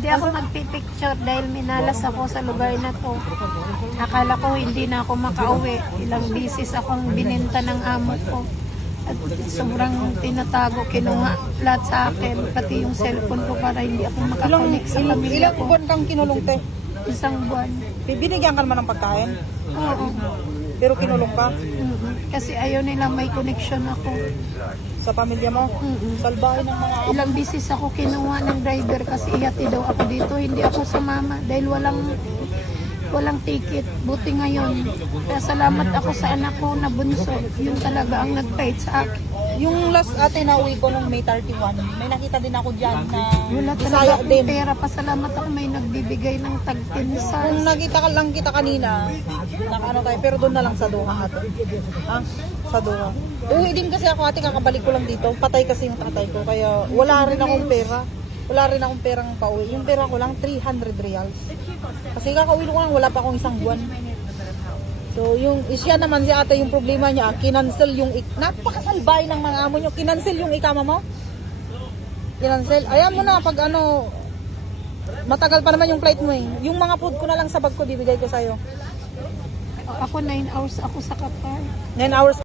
Hindi ako magpipicture dahil minalas ako sa lugar na to. Akala ko hindi na ako makauwi. Ilang bisis akong bininta ng amo ko. At sobrang tinatago, kinuha lahat sa akin. Pati yung cellphone ko para hindi ako makakonik sa pamilya Ilang ko. buwan kang kinulong, te? Isang buwan. Binigyan ka naman ng pagkain? Oo. Pero kinulong ka? Kasi ayaw nila may connection ako. Sa pamilya mo? Salbahe ng mga Ilang bisis ako kinuha ng driver kasi ihati daw ako dito. Hindi ako sumama dahil walang ticket. Buti ngayon. Kaya salamat ako sa anak ko na bunso. Yun talaga ang nag-fight sa akin. Yung last ate na uwi ko nung May 31, may nakita din ako dyan na Wala talaga Bisaya akong din. pera. Pasalamat ako may nagbibigay ng Kung tag-10 nakita ka lang kita kanina, nakaano tayo, pero doon na lang sa Doha ate. Ha? Sa Doha. Uwi din kasi ako ate, kakabalik ko lang dito. Patay kasi yung tatay ko, kaya wala rin akong pera. Wala rin akong perang pauwi. Yung pera ko lang, 300 reals. Kasi kakauwi ko lang, wala pa akong isang buwan. So, yung isya naman si ate, yung problema niya, kinancel yung, napakasalbay ng mga amo nyo, kinancel yung ikama mo. Kinancel. Ayan mo na, pag ano, matagal pa naman yung flight mo eh. Yung mga food ko na lang sa bag ko, bibigay ko sa'yo. Ako 9 hours ako sa Qatar. 9 hours